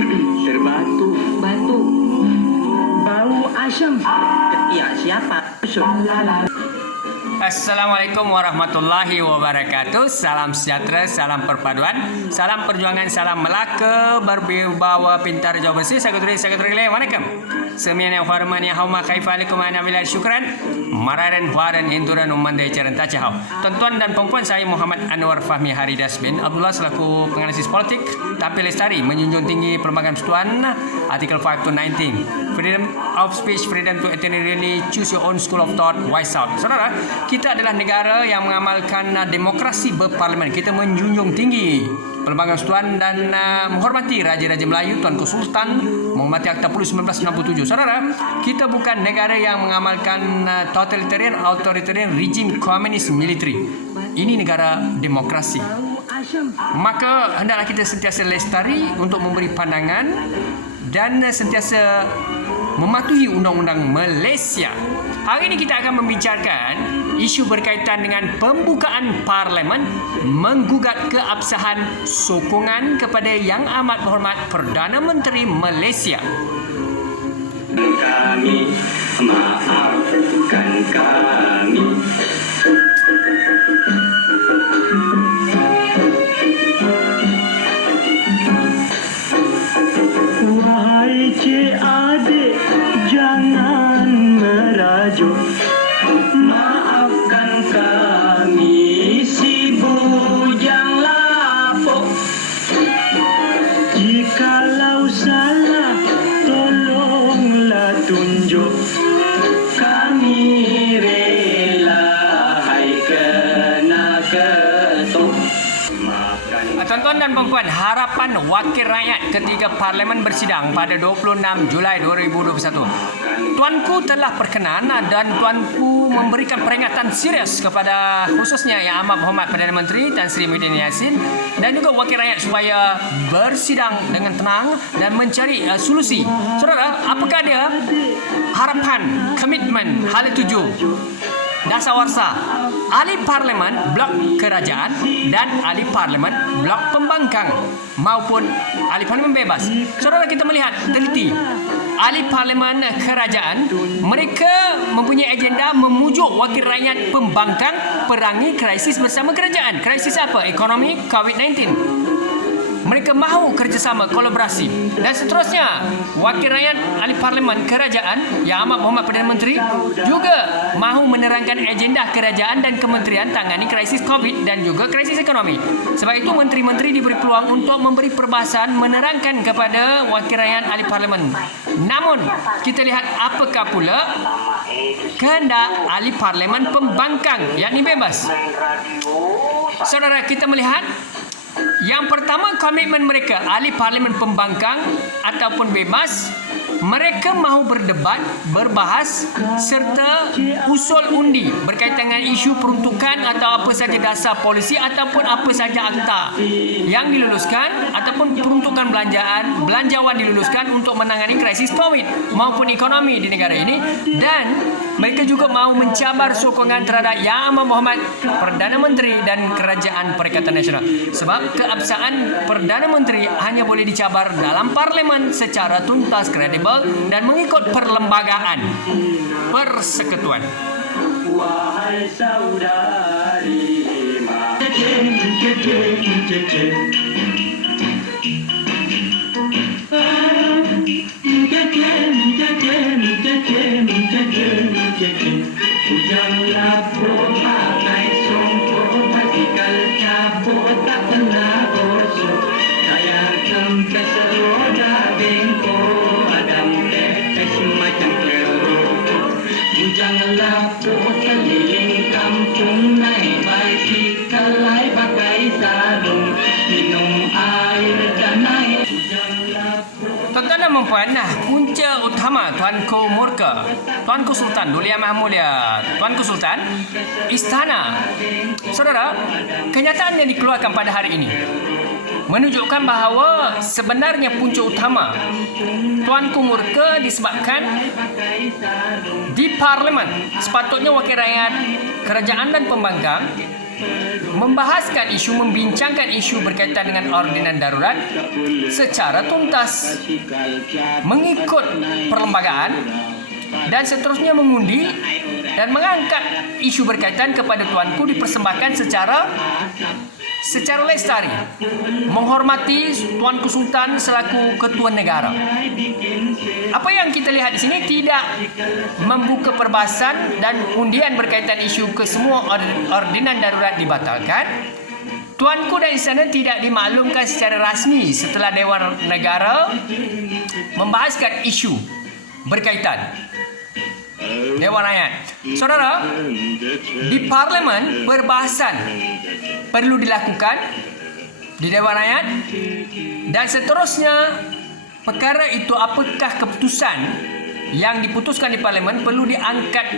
Terbatu. Batu. Bau asam. Ya, siapa? Assalamualaikum warahmatullahi wabarakatuh. Salam sejahtera, salam perpaduan, salam perjuangan, salam Melaka, berwibawa pintar jauh bersih. Sakuturi wanakkam. Semian yang hormat yang hauma kaifalikum ana bilal syukran. Mararan huaran enduran umandai caran tacahau. Tuan-tuan dan puan-puan, saya Muhammad Anwar Fahmi Haridas bin Abdullah selaku penganalisis politik Tapi Lestari menjunjung tinggi perlembagaan persekutuan artikel 5 to 19. Freedom of speech, freedom to attend rally, choose your own school of thought, wise out. Saudara, kita adalah negara yang mengamalkan demokrasi berparlimen. Kita menjunjung tinggi perlembagaan persekutuan dan menghormati Raja-Raja Melayu, Tuanku Sultan, menghormati Akta Pulu 1967. Saudara, kita bukan negara yang mengamalkan totalitarian, authoritarian, regime komunis military. Ini negara demokrasi. Maka hendaklah kita sentiasa lestari untuk memberi pandangan dan sentiasa mematuhi undang-undang Malaysia. Hari ini kita akan membicarakan isu berkaitan dengan pembukaan parlimen menggugat keabsahan sokongan kepada Yang Amat Berhormat Perdana Menteri Malaysia. Kami, maafkan kami. Wahai cik adik, jangan merajuk. Maafkan kami, si bujang lapuk. Jikalau salah, tolonglah tunjuk. Kami rela, hai kena ketuk. Tuan-tuan dan puan-puan, harapan wakil rakyat ketika parlimen bersidang pada 26 Julai 2021. Tuanku telah berkenan dan tuanku memberikan peringatan serius kepada khususnya Yang Amat Berhormat Perdana Menteri Tan Sri Muhyiddin Yassin dan juga wakil rakyat supaya bersidang dengan tenang dan mencari solusi. Saudara, apakah dia harapan, komitmen, hala tuju, dasawarsa ahli parlimen blok kerajaan dan ahli parlimen blok pembangkang maupun ahli parlimen bebas. Saudara, kita melihat teliti ahli parlimen kerajaan, mereka mempunyai agenda memujuk wakil rakyat pembangkang perangi krisis bersama kerajaan. Krisis apa? Ekonomi, COVID-19. Mereka mahu kerjasama, kolaborasi dan seterusnya. Wakil rakyat ahli parlimen kerajaan Yang Amat Berhormat Perdana Menteri juga mahu menerangkan agenda kerajaan dan kementerian tangani krisis COVID dan juga krisis ekonomi. Sebab itu menteri-menteri diberi peluang untuk memberi perbahasan menerangkan kepada wakil rakyat ahli parlimen. Namun kita lihat apakah pula kehendak ahli parlimen pembangkang, yakni bebas. Saudara, kita melihat yang pertama, komitmen mereka ahli parlimen pembangkang ataupun bebas, mereka mahu berdebat, berbahas serta usul undi berkaitan dengan isu peruntukan atau apa saja dasar polisi ataupun apa saja akta yang diluluskan ataupun peruntukan belanjawan diluluskan untuk menangani krisis COVID maupun ekonomi di negara ini. Dan mereka juga mahu mencabar sokongan terhadap Yang Amat Berhormat Perdana Menteri dan Kerajaan Perikatan Nasional. Sebab keabsahan Perdana Menteri hanya boleh dicabar dalam parlimen secara tuntas, kredibel dan mengikut perlembagaan persekutuan. Wahai saudari, Janganlah pakai songkok, basikal cabut tak pernah gosok. Saya kempes roda bengkok, adam tetes macam kerupuk. Janganlah keliling kampung, naik basikal, pakai sarung, minum air dan naik. Tuan-tuan dan puan-puan, punca utama Tuanku Murka, Tuanku Sultan Duli Yang Maha Mulia, Tuanku Sultan, istana. Saudara, kenyataan yang dikeluarkan pada hari ini menunjukkan bahawa sebenarnya punca utama Tuanku Murka disebabkan di parlimen sepatutnya wakil rakyat, kerajaan dan pembangkang membahaskan isu, membincangkan isu berkaitan dengan ordinan darurat secara tuntas, mengikut perlembagaan dan seterusnya mengundi dan mengangkat isu berkaitan kepada tuanku dipersembahkan secara lestari, menghormati Tuanku Sultan selaku ketua negara. Apa yang kita lihat di sini tidak membuka perbahasan dan undian berkaitan isu kesemua ordinan darurat dibatalkan. Tuanku dan Istana tidak dimaklumkan secara rasmi setelah Dewan Negara membahaskan isu berkaitan Dewan Rakyat. Saudara, di Parlimen perbahasan perlu dilakukan di Dewan Rakyat dan seterusnya perkara itu, apakah keputusan yang diputuskan di Parlimen perlu diangkat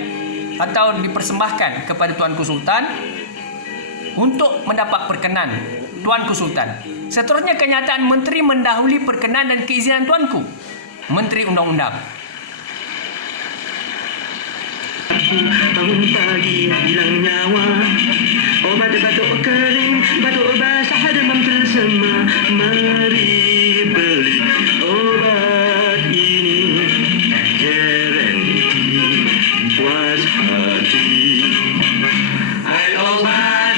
atau dipersembahkan kepada Tuanku Sultan untuk mendapat perkenan Tuanku Sultan. Seterusnya kenyataan menteri mendahului perkenan dan keizinan Tuanku Menteri Undang-Undang. Bangun pagi hilang nyawa, obat batuk kering, batuk basah demam tersema. Mari beli obat ini, garanti puas hati. Hai obat,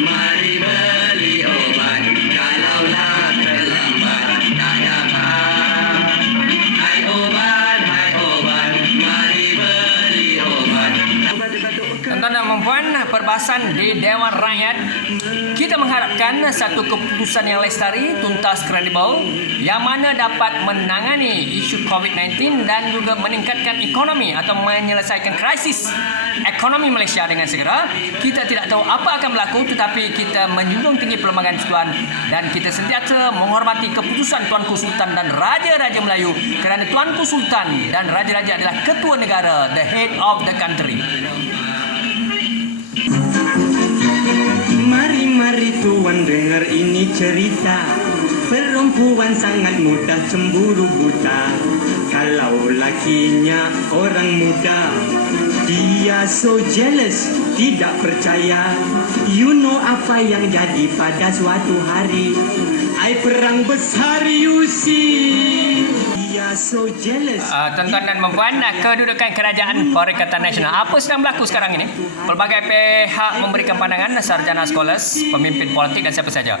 mari beli obat. Kalaulah terlambat tak dapat. Hai obat, mari beli obat. Tuan-tuan dan puan, perbahasan di Dewan Rakyat, kita mengharapkan satu keputusan yang lestari, tuntas, kredibel, yang mana dapat menangani isu COVID-19 dan juga meningkatkan ekonomi atau menyelesaikan krisis ekonomi Malaysia dengan segera. Kita tidak tahu apa akan berlaku, tetapi kita menjunjung tinggi perlembagaan Tuan dan kita sentiasa menghormati keputusan Tuanku Sultan dan Raja-Raja Melayu, kerana Tuanku Sultan dan Raja-Raja adalah ketua negara, the head of the country. Mari tuan dengar ini cerita. Perempuan sangat mudah cemburu buta. Kalau lakinya orang muda, dia so jealous, tidak percaya. You know apa yang jadi pada suatu hari, perang besar you see. Dia so jealous. Tuan-tuan dan puan, kedudukan Kerajaan Perikatan Nasional, apa sedang berlaku sekarang ini? Pelbagai pihak memberikan pandangan, sarjana scholars, pemimpin politik dan siapa saja.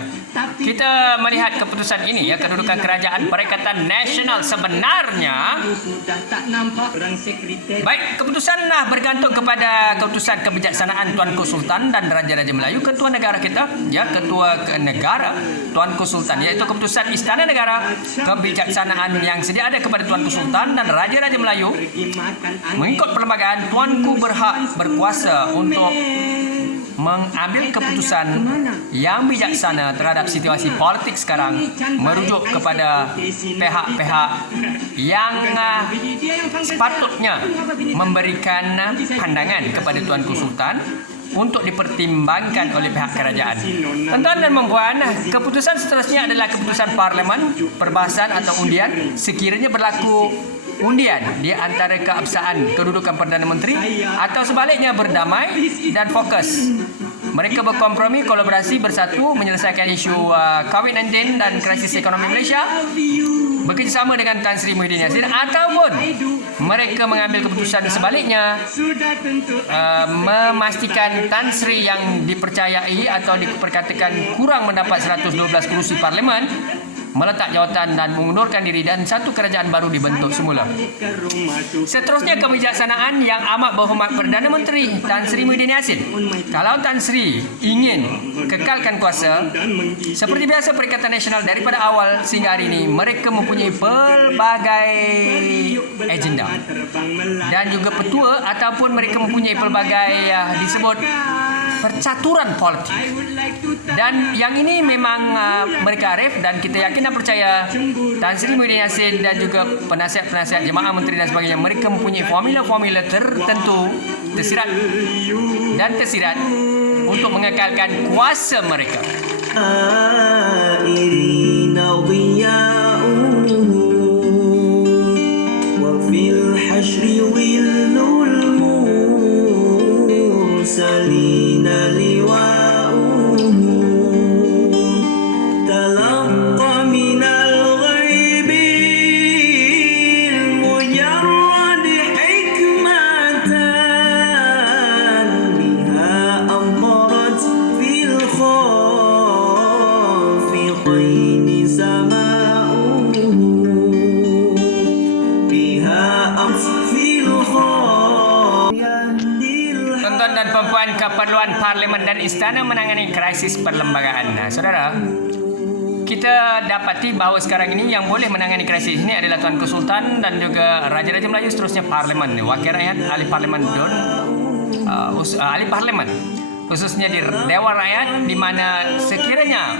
Kita melihat keputusan ini, ya, kedudukan Kerajaan Perikatan Nasional sebenarnya baik, keputusan bergantung kepada keputusan kebijaksanaan Tuanku Sultan dan Raja-Raja Melayu, ketua negara kita, ya, ketua negara Tuanku Sultan, iaitu keputusan Istana Negara. Kebijaksanaan yang sedia ada kepada Tuanku Sultan dan Raja-Raja Melayu. Mengikut perlembagaan, Tuanku berhak berkuasa untuk mengambil keputusan yang bijaksana terhadap situasi politik sekarang, merujuk kepada pihak-pihak yang sepatutnya memberikan pandangan kepada Tuanku Sultan untuk dipertimbangkan oleh pihak kerajaan. Tuan-tuan dan puan, keputusan seterusnya adalah keputusan Parlimen, perbahasan atau undian. Sekiranya berlaku undian di antara keabsahan kedudukan Perdana Menteri atau sebaliknya berdamai dan fokus. Mereka berkompromi, kolaborasi, bersatu menyelesaikan isu COVID-19 dan krisis ekonomi Malaysia, bekerjasama dengan Tan Sri Muhyiddin Yassin, ataupun mereka mengambil keputusan sebaliknya, memastikan Tan Sri yang dipercayai atau diperkatakan kurang mendapat 112 kerusi Parlimen meletak jawatan dan mengundurkan diri dan satu kerajaan baru dibentuk semula. Seterusnya, kebijaksanaan yang amat berhormat Perdana Menteri Tan Sri Muhyiddin Yassin. Kalau Tan Sri ingin kekalkan kuasa, seperti biasa Perikatan Nasional daripada awal sehingga hari ini, mereka mempunyai pelbagai agenda dan juga petua, ataupun mereka mempunyai pelbagai disebut percaturan politik. Dan yang ini memang mereka arif, dan kita yakin dan percaya Tan Sri Muhyiddin Yassin dan juga penasihat-penasihat jemaah menteri dan sebagainya, mereka mempunyai formula-formula tertentu, tersirat untuk mengekalkan kuasa mereka. سلينا لي puan, keperluan Parlimen dan Istana menangani krisis perlembagaan. Nah, saudara, kita dapati bahawa sekarang ini yang boleh menangani krisis ini adalah Tuanku Sultan dan juga Raja-Raja Melayu, seterusnya Parlimen, Wakil Rakyat, Ahli Parlimen dan Ahli Parlimen, khususnya di Dewan Rakyat, di mana sekiranya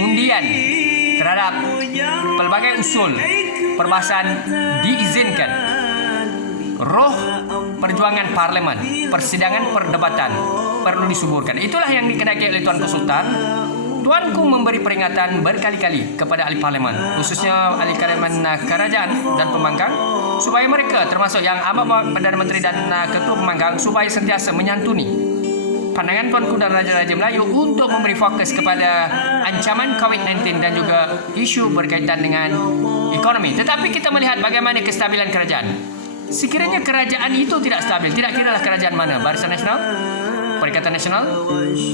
undian terhadap pelbagai usul perbahasan diizinkan, roh perjuangan Parlimen, persidangan perdebatan perlu disuburkan. Itulah yang dikehendaki oleh Tuanku Sultan. Tuanku memberi peringatan berkali-kali kepada ahli parlimen, khususnya ahli parlimen kerajaan dan pembangkang, supaya mereka termasuk yang amat Perdana Menteri dan Ketua Pembangkang supaya sentiasa menyantuni pandangan Tuanku dan Raja-Raja Melayu untuk memberi fokus kepada ancaman COVID-19 dan juga isu berkaitan dengan ekonomi. Tetapi kita melihat bagaimana kestabilan kerajaan. Sekiranya kerajaan itu tidak stabil, tidak kiralah kerajaan mana, Barisan Nasional, Perikatan Nasional,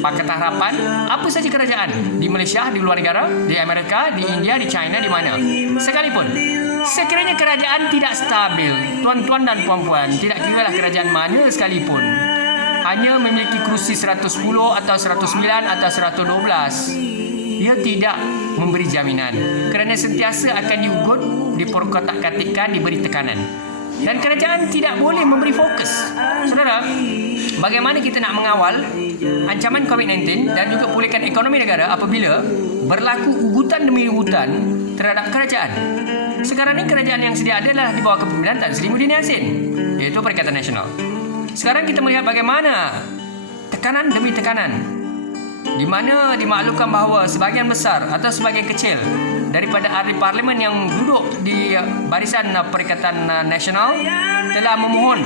Pakatan Harapan, apa saja kerajaan di Malaysia, di luar negara, di Amerika, di India, di China, di mana sekalipun, sekiranya kerajaan tidak stabil, tuan-tuan dan puan-puan, tidak kiralah kerajaan mana sekalipun, hanya memiliki kerusi 110 atau 109 atau 112, ia tidak memberi jaminan kerana sentiasa akan diugut, diperkotak-katikkan, diberi tekanan. Dan kerajaan tidak boleh memberi fokus. Saudara, bagaimana kita nak mengawal ancaman COVID-19 dan juga pulihkan ekonomi negara apabila berlaku ugutan demi ugutan terhadap kerajaan? Sekarang ini kerajaan yang sedia adalah di bawah kepimpinan Tan Sri Muhyiddin Yassin, iaitu Perikatan Nasional. Sekarang kita melihat bagaimana tekanan demi tekanan, di mana dimaklumkan bahawa sebahagian besar atau sebahagian kecil daripada ahli parlimen yang duduk di barisan Perikatan Nasional telah memohon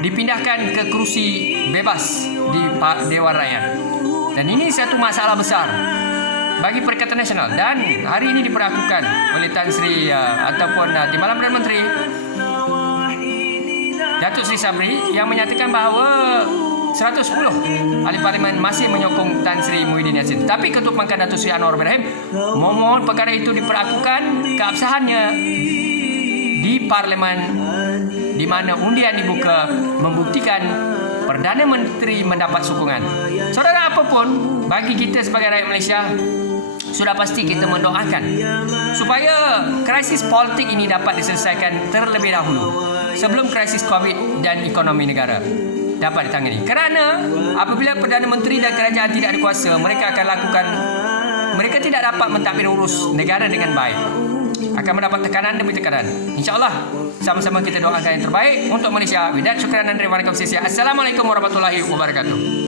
dipindahkan ke kerusi bebas di Dewan Rakyat. Dan ini satu masalah besar bagi Perikatan Nasional, dan hari ini diperlakukan oleh Tan Sri ataupun Timbalan Perdana Menteri Datuk Seri Sabri yang menyatakan bahawa 110 ahli parlimen masih menyokong Tan Sri Muhyiddin Yassin. Tapi Ketua Pembangkang Datuk Seri Anwar Ibrahim memohon perkara itu diperlakukan keabsahannya di parlimen, di mana undian dibuka membuktikan Perdana Menteri mendapat sokongan. Saudara, apapun bagi kita sebagai rakyat Malaysia, sudah pasti kita mendoakan supaya krisis politik ini dapat diselesaikan terlebih dahulu sebelum krisis COVID dan ekonomi negara dapat ditangani. Kerana apabila Perdana Menteri dan kerajaan tidak ada kuasa, mereka tidak dapat mentadbir urus negara dengan baik. Akan mendapat tekanan demi tekanan. InsyaAllah sama-sama kita doakan yang terbaik untuk Malaysia. Bidat syukran dan terima kasih. Assalamualaikum warahmatullahi wabarakatuh.